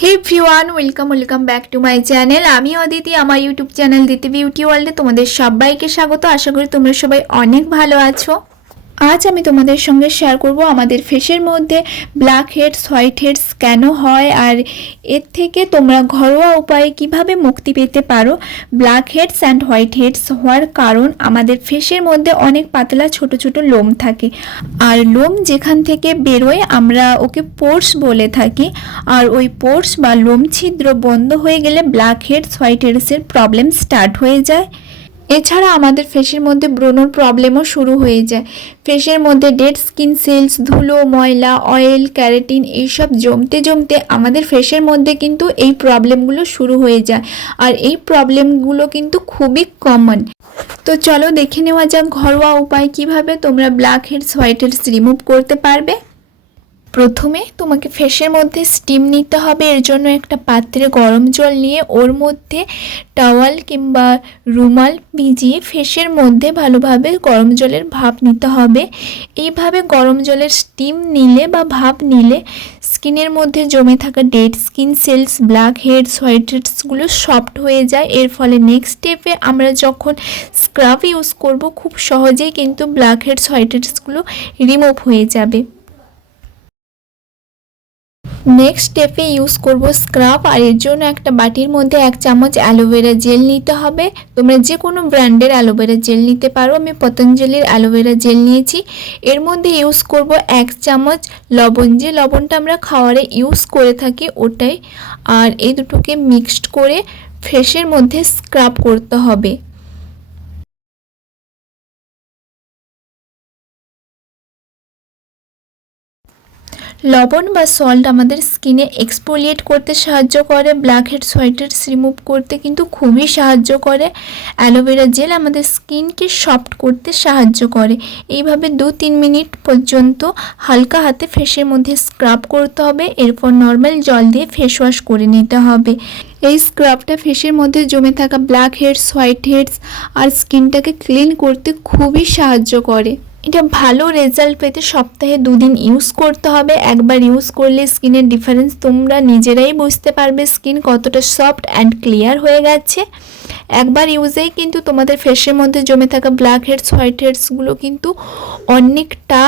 Hey everyone, welcome back to my channel. আমি অদিতি, আমার YouTube channel দিতি বিউটি ওয়ার্ল্ডে তোমাদের সবাইকে স্বাগত। আশা করি তোমরা সবাই অনেক ভালো আছো। আজ আমি তোমাদের সঙ্গে শেয়ার করব আমাদের ফেসের মধ্যে ব্ল্যাক হেডস, হোয়াইট হেডস কেন হয় আর এর থেকে তোমরা ঘরোয়া উপায়ে কিভাবে মুক্তি পেতে পারো। Blackheads and whiteheads হওয়ার কারণ আমাদের ফেসের মধ্যে অনেক পাতলা ছোট ছোট লোম থাকে, আর লোম যেখান থেকে বেরোয় আমরা ওকে পোর্স বলে থাকি। আর ওই পোর্স বা লোম ছিদ্র বন্ধ হয়ে গেলে ব্ল্যাক হেডস, হোয়াইট হেডসের প্রবলেম স্টার্ট হয়ে যায়। এছাড়া আমাদের ফেসের মধ্যে ব্রণর প্রবলেমও শুরু হয়ে যায়। ফেসের মধ্যে ডেড স্কিন সেলস, ধুলো, ময়লা, অয়েল, ক্যারাটিন এইসব জমতে জমতে আমাদের ফেসের মধ্যে কিন্তু এই প্রবলেমগুলো শুরু হয়ে যায়। আর এই প্রবলেমগুলো কিন্তু খুবই কমন। তো চলো দেখে নেওয়া যাক ঘরোয়া উপায় কিভাবে তোমরা black heads, whiteheads remove করতে পারবে। প্রথমে তোমাকে ফেসের মধ্যে স্টিম নিতে হবে। এর জন্য একটা পাত্রে গরম জল নিয়ে ওর মধ্যে টাওয়াল কিংবা রুমাল ভিজিয়ে ফেসের মধ্যে ভালোভাবে গরম জলের ভাপ নিতে হবে। এইভাবে গরম জলের স্টিম নিলে বা ভাপ নিলে স্কিনের মধ্যে জমে থাকা dead skin cells, black heads, white হেডসগুলো সফট হয়ে যায়। এর ফলে নেক্সট স্টেপে আমরা যখন স্ক্রাব ইউজ করব খুব সহজেই কিন্তু ব্ল্যাক হেডস, হোয়াইট হেডসগুলো রিমুভ হয়ে যাবে। নেক্সট স্টেপে ইউজ করব স্ক্রাব। আর এর জন্য একটা বাটির মধ্যে 1 চামচ অ্যালোভেরা জেল নিতে হবে। তোমরা যে কোনো ব্র্যান্ডের অ্যালোভেরা জেল নিতে পারো। আমি পতঞ্জলির অ্যালোভেরা জেল নিয়েছি। এর মধ্যে ইউজ করব 1 চামচ লবণ, যে লবণটা আমরা খাওয়ারে ইউজ করে থাকি ওটাই। আর এই দুটোকে মিক্সড করে ফেসের মধ্যে স্ক্রাব করতে হবে। লবণ বা সল্ট আমাদের স্কিনে এক্সফোলিয়েট করতে সাহায্য করে, black heads, whiteheads remove করতে কিন্তু খুবই সাহায্য করে। অ্যালোভেরা জেল আমাদের স্কিনকে সফট করতে সাহায্য করে। এইভাবে 2-3 মিনিট পর্যন্ত হালকা হাতে ফেসের মধ্যে স্ক্রাব করতে হবে। এরপর নর্মাল জল দিয়ে ফেস ওয়াশ করে নিতে হবে। এই স্ক্রাবটা ফেসের মধ্যে জমে থাকা black heads, white heads are স্কিনটাকে ক্লিন করতে খুবই সাহায্য করে। এটা ভালো রেজাল্ট পেতে সপ্তাহে 2 দিন ইউজ করতে হবে। একবার ইউজ করলে স্কিনের ডিফারেন্স তোমরা নিজেরাই বুঝতে পারবে, স্কিন কতটা সফট অ্যান্ড ক্লিয়ার হয়ে গেছে। একবার ইউজেই কিন্তু তোমাদের ফেসের মধ্যে জমে থাকা ব্ল্যাক হেডস, হোয়াইট হেডসগুলো কিন্তু অনেকটা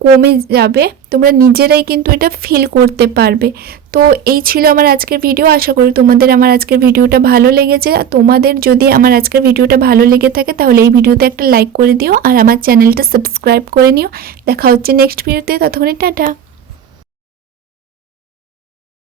কমে যাবে। তোমরা নিজেরাই কিন্তু এটা ফিল করতে পারবে। তো এই ছিল আমার আজকের ভিডিও। আশা করি তোমাদের আমার আজকের ভিডিওটা ভালো লেগেছে। তোমাদের যদি আমার আজকের ভিডিওটা ভালো লেগে থাকে তাহলে এই ভিডিওতে একটা লাইক করে দিও আর আমার চ্যানেলটা সাবস্ক্রাইব করে নিও। দেখা হচ্ছে নেক্সট ভিডিওতে। ততক্ষণে টাটা।